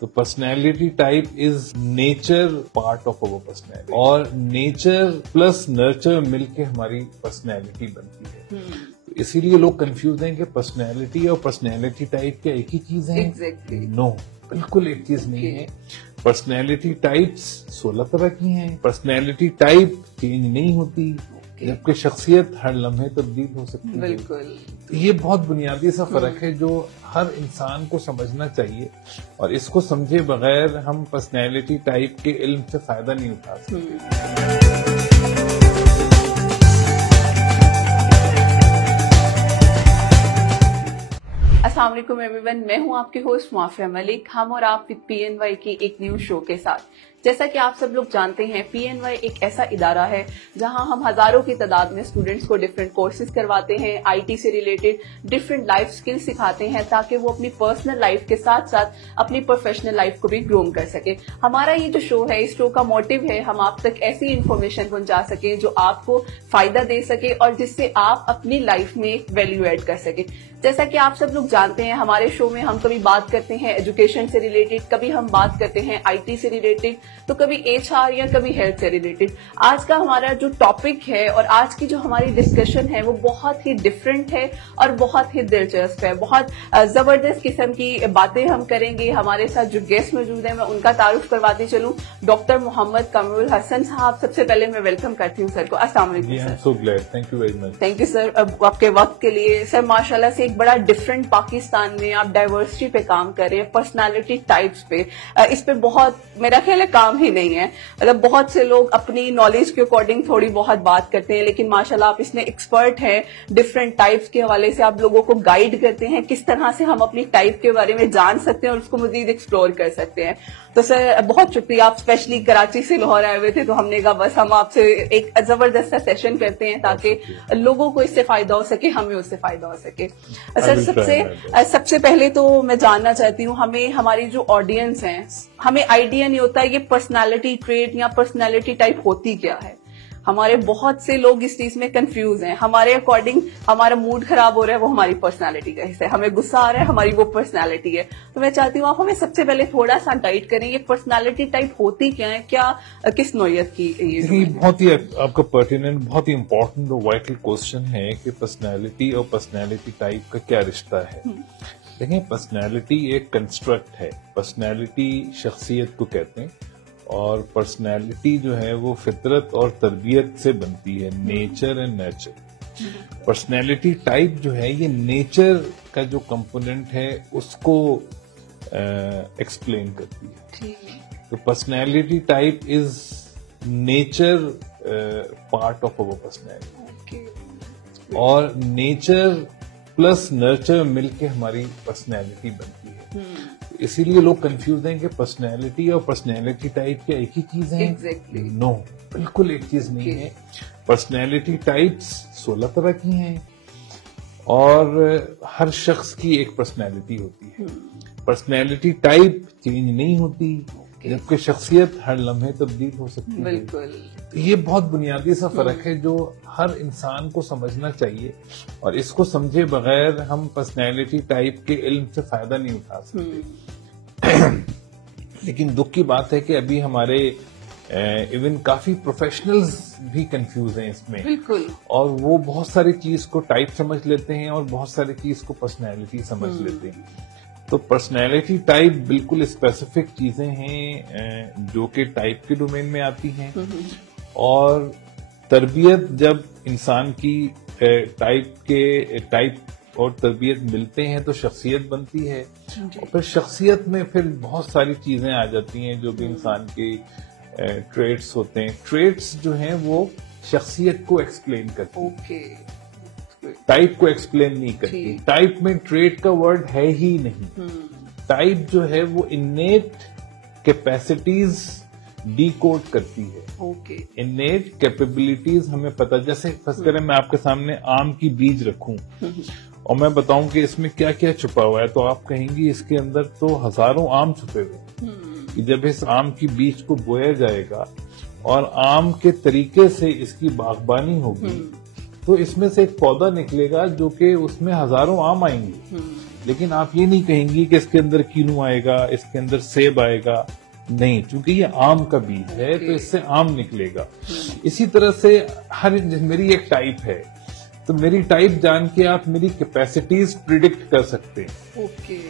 تو personality type is nature part of over personality, اور nature plus nurture مل کے ہماری پرسنالٹی بنتی ہے. اسی لیے لوگ کنفیوز ہیں کہ پرسنالٹی اور پرسنالٹی ٹائپ کیا ایک ہی چیز ہے؟ نو، بالکل ایک چیز نہیں ہے. پرسنالٹی ٹائپس 16 طرح کی ہیں. پرسنالٹی ٹائپ چینج نہیں ہوتی، جبکہ شخصیت ہر لمحے تبدیل ہو سکتی ہے. بالکل. یہ بہت بنیادی سا فرق ہے جو ہر انسان کو سمجھنا چاہیے، اور اس کو سمجھے بغیر ہم پرسنالٹی ٹائپ کے علم سے فائدہ نہیں اٹھا سکتے. السلام علیکم ایوری ون، میں ہوں آپ کی ہوسٹ معافیہ ملک. ہم اور آپ PNY کی ایک نیو شو کے ساتھ. جیسا کہ آپ سب لوگ جانتے ہیں، PNY ایک ایسا ادارہ ہے جہاں ہم ہزاروں کی تعداد میں اسٹوڈینٹس کو ڈفرینٹ کورسز کرواتے ہیں، IT سے ریلیٹڈ ڈفرینٹ لائف سکل سکھاتے ہیں تاکہ وہ اپنی پرسنل لائف کے ساتھ ساتھ اپنی پروفیشنل لائف کو بھی گروم کر سکے. ہمارا یہ جو شو ہے، اس شو کا موٹیو ہے ہم آپ تک ایسی انفارمیشن پہنچا سکیں جو آپ کو فائدہ دے سکے اور جس سے آپ اپنی لائف میں ایک ویلیو ایڈ کر سکیں. جیسا کہ آپ سب لوگ جانتے ہیں، ہمارے شو میں ہم کبھی بات کرتے ہیں ایجوکیشن سے ریلیٹڈ، کبھی ہم بات کرتے ہیں IT سے ریلیٹڈ، تو کبھی HR یا کبھی ہیلتھ سے ریلیٹڈ. آج کا ہمارا جو ٹاپک ہے اور آج کی جو ہماری ڈسکشن ہے وہ بہت ہی ڈفرینٹ ہے اور بہت ہی دلچسپ ہے. بہت زبردست قسم کی باتیں ہم کریں گے. ہمارے ساتھ جو گیسٹ موجود ہیں میں ان کا تعارف کرواتی چلوں. ڈاکٹر محمد قمر الحسن صاحب، سب سے پہلے میں ویلکم کرتی ہوں سر کو. السلام علیکم. تھینک یو سر آپ کے وقت کے لیے. سر ماشاء اللہ سے ایک بڑا ڈفرینٹ پاکستان میں آپ ڈائیورسٹی پہ کام کر رہے ہیں، پرسنالٹی ٹائپس پہ. اس پہ بہت میرا خیال ہے کام ہی نہیں ہے. مطلب بہت سے لوگ اپنی نالج کے اکارڈنگ تھوڑی بہت بات کرتے ہیں، لیکن ماشاءاللہ آپ اس میں ایکسپرٹ ہیں. ڈفرینٹ ٹائپس کے حوالے سے آپ لوگوں کو گائیڈ کرتے ہیں کس طرح سے ہم اپنی ٹائپ کے بارے میں جان سکتے ہیں اور اس کو مزید ایکسپلور کر سکتے ہیں. تو سر بہت شکریہ. آپ اسپیشلی کراچی سے لاہور آئے ہوئے تھے تو ہم نے کہا بس ہم آپ سے ایک زبردست سا سیشن کرتے ہیں تاکہ لوگوں کو اس سے فائدہ ہو سکے، ہمیں اس سے فائدہ ہو سکے. سر سب سے پہلے تو میں جاننا چاہتی ہوں، ہمیں ہماری جو آڈینس ہیں ہمیں آئیڈیا نہیں ہوتا یہ پرسنالٹی ٹریٹ یا پرسنالٹی ٹائپ ہوتی کیا ہے. ہمارے بہت سے لوگ اس چیز میں کنفیوز ہیں. ہمارے اکارڈنگ ہمارا موڈ خراب ہو رہا ہے وہ ہماری پرسنالٹی کا حصہ ہے، ہمیں غصہ آ رہا ہے ہماری وہ پرسنالٹی ہے. تو میں چاہتی ہوں آپ ہمیں سب سے پہلے تھوڑا سا گائیڈ کریں یہ پرسنالٹی ٹائپ ہوتی کیا ہے، کیا کس نوعیت کی. یہ بہت ہی آپ کا پرٹیننٹ بہت ہی امپورٹنٹ اور وائٹل کوشچن ہے کہ پرسنالٹی اور پرسنالٹی ٹائپ کا کیا رشتہ ہے. دیکھیں، پرسنالٹی ایک کنسٹرکٹ ہے. پرسنالٹی شخصیت کو کہتے ہیں، اور پرسنالٹی جو ہے وہ فطرت اور تربیت سے بنتی ہے، nature and nature. Personality type جو ہے یہ نیچر کا جو کمپوننٹ ہے اس کو ایکسپلین کرتی ہے. تو personality type is nature part of over personality, اور نیچر پلس نرچر مل کے ہماری پرسنالٹی بنتی ہے. اسی لیے لوگ کنفیوز ہیں کہ پرسنالٹی اور پرسنالٹی ٹائپ کیا ایک ہی چیز ہے؟ نو، بالکل ایک چیز نہیں ہے. پرسنالٹی ٹائپس 16 طرح کی ہیں، اور ہر شخص کی ایک پرسنالٹی ہوتی ہے. پرسنالٹی ٹائپ چینج نہیں ہوتی، جبکہ شخصیت ہر لمحے تبدیل ہو سکتی ہے. بالکل. یہ بہت بنیادی سا فرق ہے جو ہر انسان کو سمجھنا چاہیے، اور اس کو سمجھے بغیر ہم پرسنالٹی ٹائپ کے علم سے فائدہ نہیں اٹھا سکتے. لیکن دکھ کی بات ہے کہ ابھی ہمارے ایون کافی پروفیشنلز بھی کنفیوز ہیں اس میں. بالکل. اور وہ بہت ساری چیز کو ٹائپ سمجھ لیتے ہیں اور بہت ساری چیز کو پرسنالٹی سمجھ لیتے ہیں. تو پرسنالٹی ٹائپ بالکل اسپیسیفک چیزیں ہیں جو کہ ٹائپ کے ڈومین میں آتی ہیں، اور تربیت جب انسان کی ٹائپ اور تربیت ملتے ہیں تو شخصیت بنتی ہے. اور پھر شخصیت میں پھر بہت ساری چیزیں آ جاتی ہیں جو بھی انسان کے ٹریٹس ہوتے ہیں. ٹریٹس جو ہیں وہ شخصیت کو ایکسپلین کرتے ہیں، ٹائپ کو ایکسپلین نہیں کرتی. ٹائپ میں ٹریٹ کا ورڈ ہے ہی نہیں. ٹائپ جو ہے وہ انیٹ کیپیسٹیز ڈی کوڈ کرتی ہے. انیٹ کیپیبلٹیز ہمیں پتہ، جیسے فرض کریں میں آپ کے سامنے آم کی بیج رکھوں اور میں بتاؤں کہ اس میں کیا کیا چھپا ہوا ہے، تو آپ کہیں گی اس کے اندر تو ہزاروں آم چھپے ہوئے ہیں. جب اس آم کی بیج کو بویا جائے گا اور آم کے طریقے سے اس کی باغبانی ہوگی تو اس میں سے ایک پودا نکلے گا جو کہ اس میں ہزاروں آم آئیں گے. لیکن آپ یہ نہیں کہیں گی کہ اس کے اندر کینو آئے گا، اس کے اندر سیب آئے گا، نہیں، چونکہ یہ آم کا بیج ہے تو اس سے آم نکلے گا. اسی طرح سے میری ایک ٹائپ ہے، تو میری ٹائپ جان کے آپ میری کیپیسٹیز پریڈکٹ کر سکتے ہیں.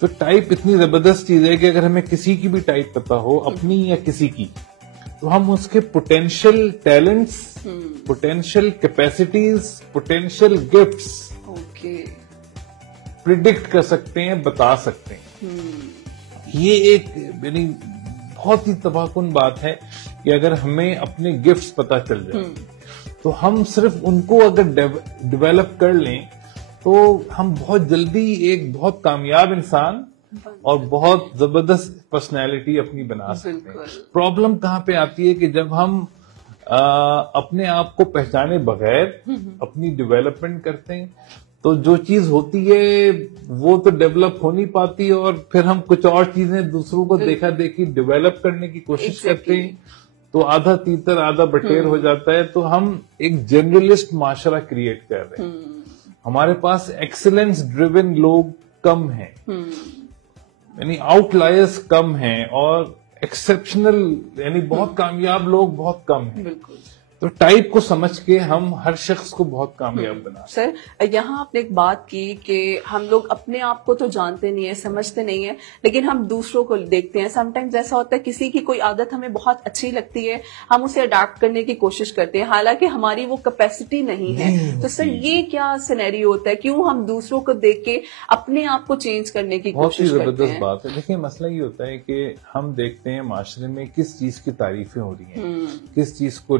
تو ٹائپ اتنی زبردست چیز ہے کہ اگر ہمیں کسی کی بھی ٹائپ پتا ہو، اپنی یا کسی کی، تو ہم اس کے potential talents, potential capacities, potential gifts predict کر سکتے ہیں، بتا سکتے ہیں. یہ ایک یعنی بہت ہی تباہ کن بات ہے کہ اگر ہمیں اپنے گفٹس پتا چل جائے تو ہم صرف ان کو اگر ڈیولپ کر لیں تو ہم بہت جلدی ایک بہت کامیاب انسان اور بہت زبردست پرسنالٹی اپنی بنا سکتے ہیں. پرابلم کہاں پہ آتی ہے کہ جب ہم اپنے آپ کو پہچانے بغیر اپنی ڈیولپمنٹ کرتے ہیں تو جو چیز ہوتی ہے وہ تو ڈیولپ ہو نہیں پاتی، اور پھر ہم کچھ اور چیزیں دوسروں کو دیکھا دیکھی ڈیولپ کرنے کی کوشش کرتے ہیں تو آدھا تیتر آدھا بٹیر ہو جاتا ہے. تو ہم ایک جنرلسٹ معاشرہ کریٹ کر رہے ہیں. ہمارے پاس ایکسلنس ڈریون لوگ کم ہیں، یعنی آؤٹ لائرز کم ہیں، اور ایکسپشنل یعنی بہت کامیاب لوگ بہت کم ہیں. تو ٹائپ کو سمجھ کے ہم ہر شخص کو بہت کامیاب بنا. سر یہاں آپ نے ایک بات کی کہ ہم لوگ اپنے آپ کو تو جانتے نہیں ہیں، سمجھتے نہیں ہیں، لیکن ہم دوسروں کو دیکھتے ہیں. سم ٹائمز ایسا ہوتا ہے کسی کی کوئی عادت ہمیں بہت اچھی لگتی ہے، ہم اسے اڈاپٹ کرنے کی کوشش کرتے ہیں حالانکہ ہماری وہ کیپیسٹی نہیں ہے. تو سر یہ کیا سینیریو ہوتا ہے، کیوں ہم دوسروں کو دیکھ کے اپنے آپ کو چینج کرنے کی کوشش کرتے ہیں؟ بہت ہی زبردست بات ہے. دیکھیں مسئلہ یہ ہوتا ہے کہ ہم دیکھتے ہیں معاشرے میں کس چیز کی تعریفیں ہو رہی ہیں، کس چیز کو